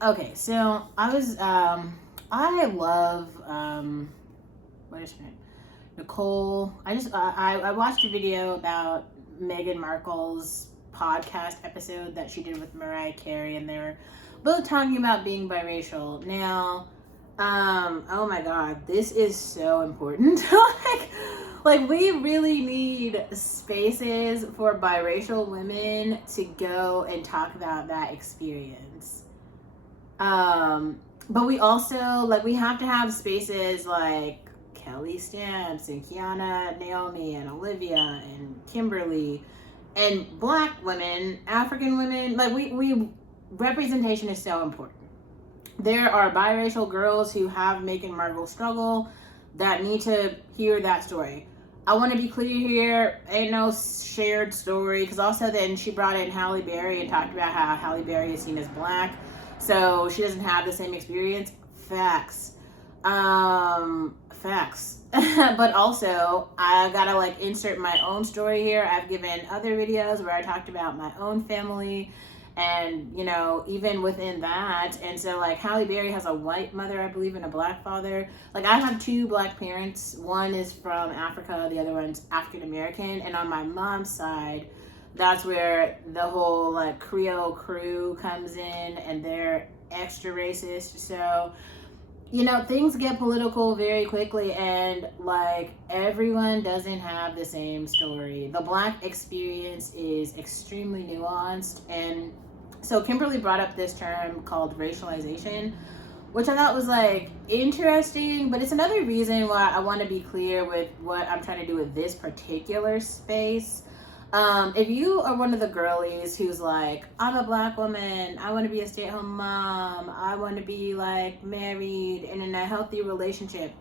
Okay, so I love, what is her name? Nicole. I watched a video about Meghan Markle's podcast episode that she did with Mariah Carey, and they were both talking about being biracial. Now, oh my God, this is so important. like we really need spaces for biracial women to go and talk about that experience. But we also we have to have spaces like Kelly Stamps and Kiana, Naomi, and Olivia and Kimberly, and Black women, African women. We representation is so important. There are biracial girls who have Meghan Markle struggle that need to hear that story. I want to be clear here, ain't no shared story, because also then she brought in Halle Berry and talked about how Halle Berry is seen as Black, so she doesn't have the same experience. Facts. Facts. But also, I gotta insert my own story here. I've given other videos where I talked about my own family, and even within that. And so Halle Berry has a white mother, I believe, and a Black father. I have two Black parents. One is from Africa, the other one's African American. And on my mom's side, that's where the whole Creole crew comes in, and they're extra racist. So things get political very quickly, and everyone doesn't have the same story. The Black experience is extremely nuanced. And so Kimberly brought up this term called racialization, which I thought was interesting, but it's another reason why I want to be clear with what I'm trying to do with this particular space. If you are one of the girlies who's I'm a Black woman, I want to be a stay-at-home mom, I want to be married and in a healthy relationship,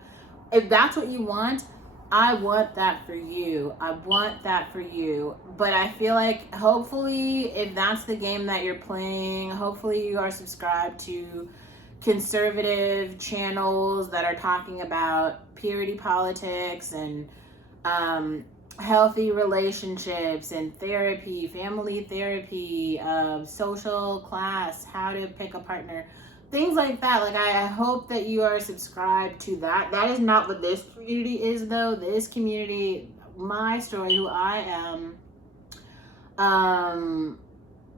if that's what you want, I want that for you. I want that for you. But I feel hopefully, if that's the game that you're playing, hopefully you are subscribed to conservative channels that are talking about purity politics and healthy relationships and therapy, family therapy, social class, how to pick a partner, things like that. I hope that you are subscribed to that. That is not what this community is, though. This community, my story, who I am,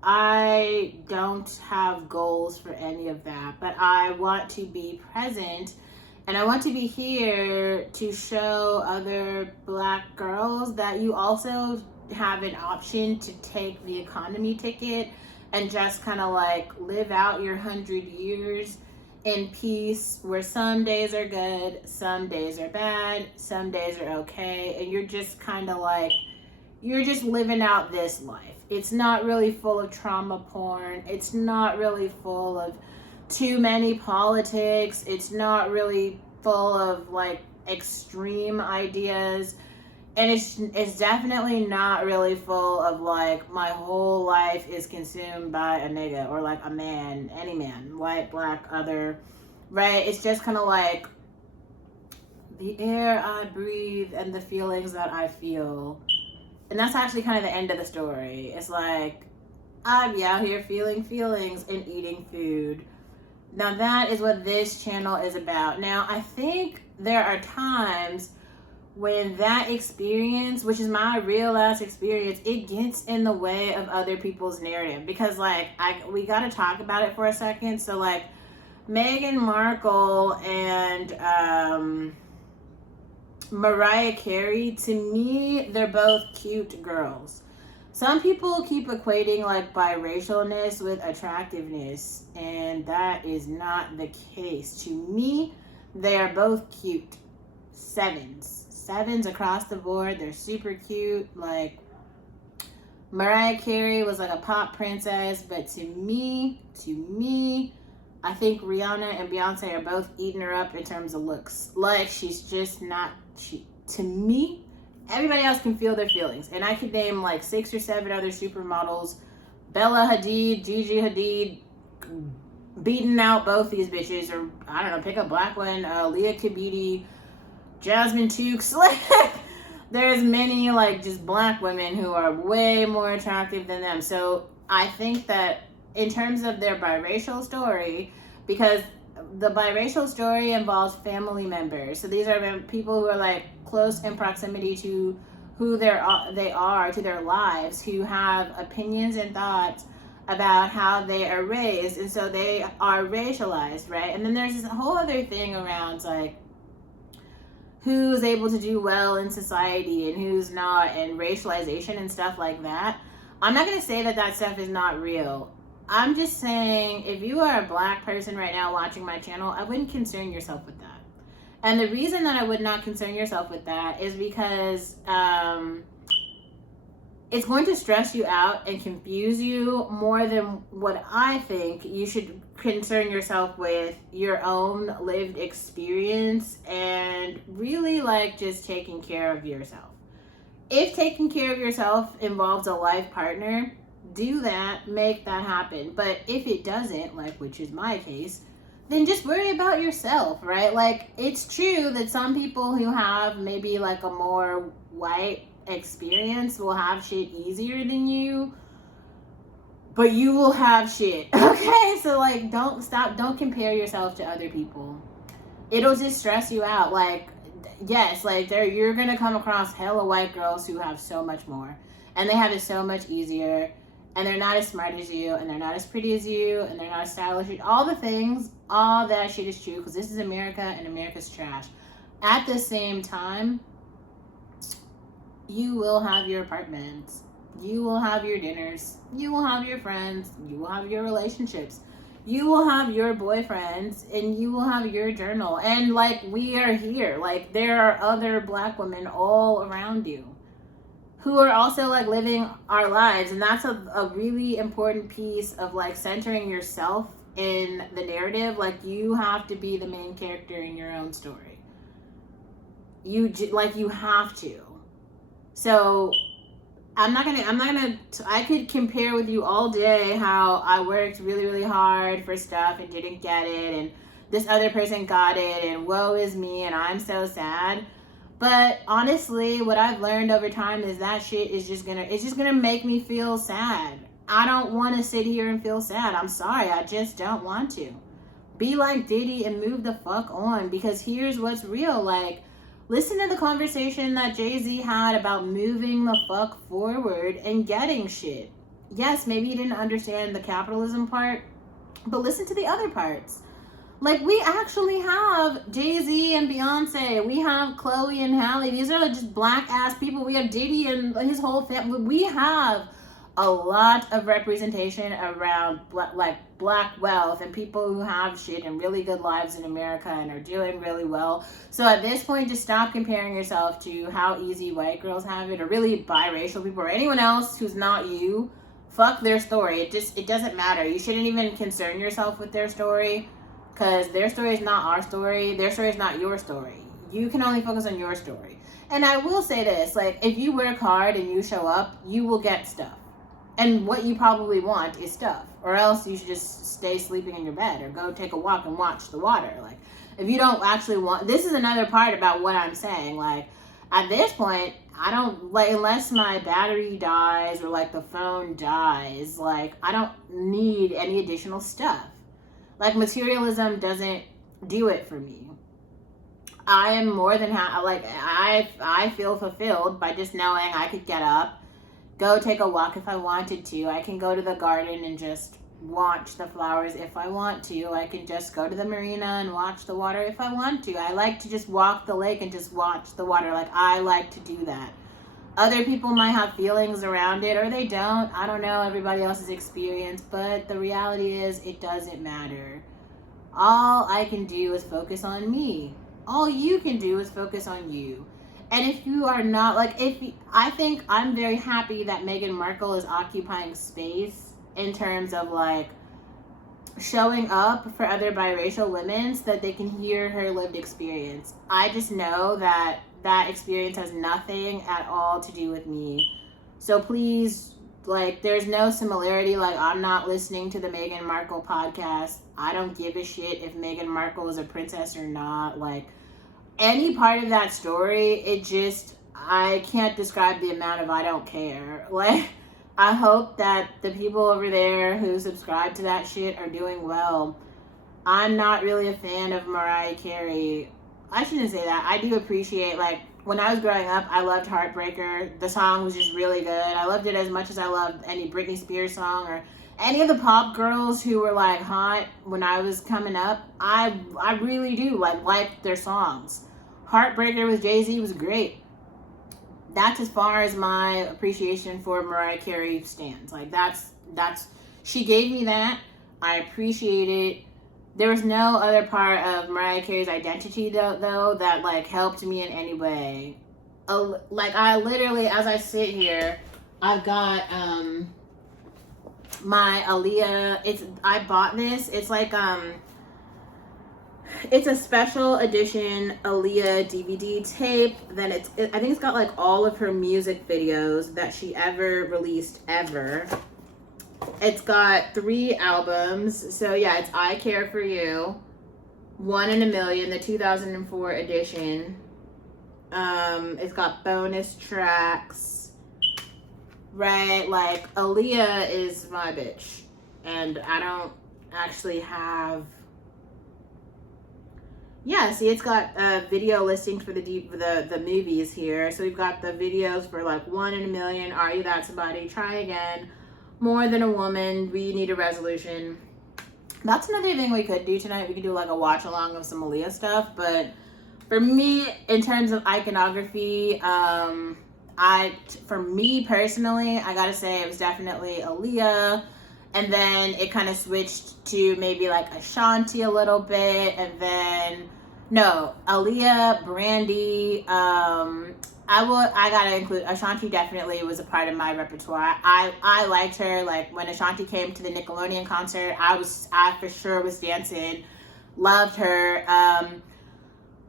I don't have goals for any of that, but I want to be present, and I want to be here to show other Black girls that you also have an option to take the economy ticket and just kind of live out your 100 years in peace, where some days are good, some days are bad, some days are okay, and you're just kind of you're just living out this life. It's not really full of trauma porn. It's not really full of too many politics. It's not really full of extreme ideas. And it's definitely not really full of my whole life is consumed by a nigga or a man, any man, white, Black, other, right? It's just kind of the air I breathe and the feelings that I feel. And that's actually kind of the end of the story. It's I'm out here feeling feelings and eating food. Now that is what this channel is about. Now I think there are times when that experience, which is my real ass experience, it gets in the way of other people's narrative. Because we gotta talk about it for a second. So Meghan Markle and Mariah Carey, to me, they're both cute girls. Some people keep equating biracialness with attractiveness, and that is not the case. To me, they are both cute. Sevens across the board. They're super cute. Mariah Carey was a pop princess, but to me, I think Rihanna and Beyonce are both eating her up in terms of looks. She's just not, to me, everybody else can feel their feelings. And I could name 6 or 7 other supermodels. Bella Hadid, Gigi Hadid, beating out both these bitches. Or, I don't know, pick a Black one. Leah Kibiti, Jasmine Tukes. There's many, just Black women who are way more attractive than them. So I think that in terms of their biracial story, because the biracial story involves family members. So these are people who are like close in proximity to who they are to their lives, who have opinions and thoughts about how they are raised, and so they are racialized, right? And then there's this whole other thing around like who's able to do well in society and who's not, and racialization and stuff like that. I'm not going to say that that stuff is not real. I'm just saying, if you are a black person right now watching my channel, I wouldn't concern yourself with that. And the reason that I would not concern yourself with that is because it's going to stress you out and confuse you more than what I think. You should concern yourself with your own lived experience and really like just taking care of yourself. If taking care of yourself involves a life partner, do that, make that happen. But if it doesn't, like which is my case, then just worry about yourself, right? Like, it's true that some people who have maybe like a more white experience will have shit easier than you, but you will have shit. Okay, so like don't compare yourself to other people. It'll just stress you out. Like, yes, like you're gonna come across hella white girls who have so much more, and they have it so much easier, and they're not as smart as you, and they're not as pretty as you, and they're not as stylish. All the things, all that shit is true, because this is America, and America's trash. At the same time, you will have your apartments, you will have your dinners, you will have your friends, you will have your relationships, you will have your boyfriends, and you will have your journal. And like, we are here. Like, there are other black women all around you who are also like living our lives. And that's a really important piece of like centering yourself in the narrative. Like, you have to be the main character in your own story. You have to. So I could compare with you all day how I worked really, really hard for stuff and didn't get it, and this other person got it, and woe is me, and I'm so sad. But honestly, what I've learned over time is that shit is just gonna make me feel sad. I don't want to sit here and feel sad. I'm sorry, I just don't want to. Be like Diddy and move the fuck on, because here's what's real. Like, listen to the conversation that Jay-Z had about moving the fuck forward and getting shit. Yes, maybe you didn't understand the capitalism part, but listen to the other parts. Like, we actually have Jay-Z and Beyonce. We have Chloe and Halle. These are just black-ass people. We have Diddy and his whole family. We have a lot of representation around black wealth and people who have shit and really good lives in America and are doing really well. So at this point, just stop comparing yourself to how easy white girls have it, or really biracial people, or anyone else who's not you. Fuck their story. It doesn't matter. You shouldn't even concern yourself with their story, because their story is not our story. Their story is not your story. You can only focus on your story. And I will say this, like, if you work hard and you show up, you will get stuff. And what you probably want is stuff, or else you should just stay sleeping in your bed or go take a walk and watch the water. Like, if you don't actually want, this is another part about what I'm saying. Like, at this point, I don't, like, unless my battery dies or like the phone dies, like, I don't need any additional stuff. Like, materialism doesn't do it for me. I am more than I feel fulfilled by just knowing I could get up, go take a walk if I wanted to. I can go to the garden and just watch the flowers if I want to. I can just go to the marina and watch the water if I want to. I like to just walk the lake and just watch the water. Like, I like to do that. Other people might have feelings around it, or they don't. I don't know everybody else's experience, but the reality is it doesn't matter. All I can do is focus on me. All you can do is focus on you. And if you are not, like, I think I'm very happy that Meghan Markle is occupying space in terms of, like, showing up for other biracial women so that they can hear her lived experience. I just know that that experience has nothing at all to do with me. So please, like, there's no similarity. Like, I'm not listening to the Meghan Markle podcast. I don't give a shit if Meghan Markle is a princess or not. Like, any part of that story, I can't describe the amount of I don't care. Like, I hope that the people over there who subscribe to that shit are doing well. I'm not really a fan of Mariah Carey. I shouldn't say that. I do appreciate, like, when I was growing up, I loved Heartbreaker. The song was just really good. I loved it as much as I loved any Britney Spears song or any of the pop girls who were, like, hot when I was coming up. I really do, like their songs. Heartbreaker with Jay-Z was great. That's as far as my appreciation for Mariah Carey stands. Like, that's she gave me that. I appreciate it. There was no other part of Mariah Carey's identity though that like helped me in any way. Like, I literally, as I sit here, I've got my Aaliyah. I bought this. It's like it's a special edition Aaliyah DVD tape. Then I think it's got like all of her music videos that she ever released ever. It's got 3 albums. So yeah, it's I Care For You, One in a Million, the 2004 edition. It's got bonus tracks. Right? Like, Aaliyah is my bitch. And I don't actually have... Yeah, see, it's got video listings for the movies here. So we've got the videos for like One in a Million, Are You That Somebody, Try Again, More Than a Woman, We Need a Resolution. That's another thing we could do tonight. We could do like a watch along of some Aaliyah stuff. But for me, in terms of iconography, for me personally, I gotta say it was definitely Aaliyah. And then it kind of switched to maybe like Ashanti a little bit. And then, no, Aaliyah, Brandy. I gotta include Ashanti. Definitely was a part of my repertoire. I liked her. Like, when Ashanti came to the Nickelodeon concert, I for sure was dancing. Loved her.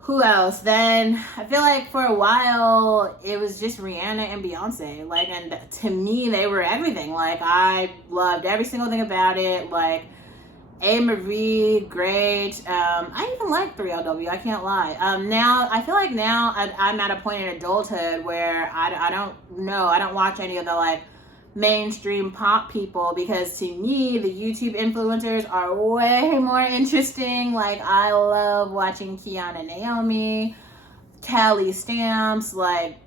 Who else? Then I feel like for a while it was just Rihanna and Beyonce. Like, and to me they were everything. Like, I loved every single thing about it. Like, A. Marie, great. I even like 3LW, I can't lie. Now, I feel like now I'm at a point in adulthood where I don't watch any of the like mainstream pop people, because to me the YouTube influencers are way more interesting. Like, I love watching Kiana Naomi, Kelly Stamps. Like,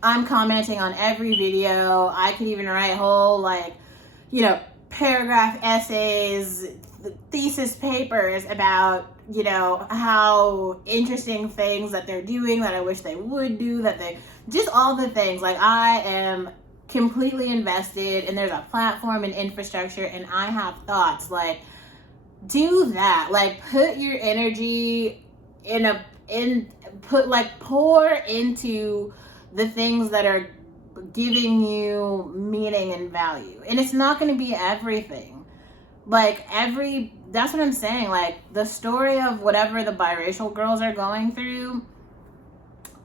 I'm commenting on every video. I could even write whole like, paragraph essays, thesis papers about, how interesting things that they're doing that I wish they would do, just all the things. Like, I am completely invested, and there's a platform and infrastructure, and I have thoughts. Like, do that. Like, put your energy pour into the things that are giving you meaning and value. And it's not going to be everything. Like, that's what I'm saying. Like, the story of whatever the biracial girls are going through,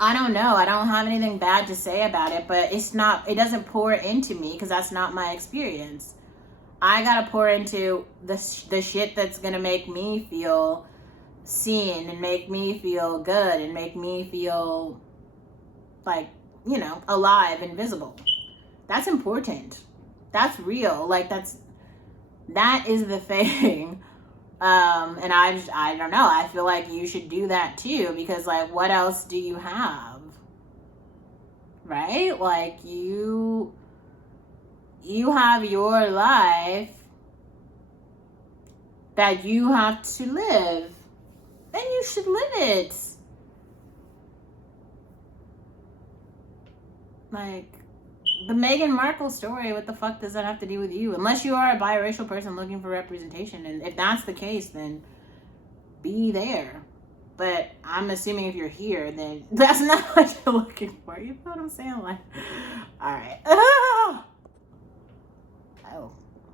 I don't know. I don't have anything bad to say about it, but it doesn't pour into me because that's not my experience. I gotta pour into the shit that's gonna make me feel seen and make me feel good and make me feel like, alive and visible. That's important. That's real. Like, that is the thing. And I don't know. I feel like you should do that too, because like, what else do you have? Right? Like, you have your life that you have to live, and you should live it. Like, the Meghan Markle story, what the fuck does that have to do with you? Unless you are a biracial person looking for representation. And if that's the case, then be there. But I'm assuming if you're here, then that's not what you're looking for. You know what I'm saying? Like, all right. Oh.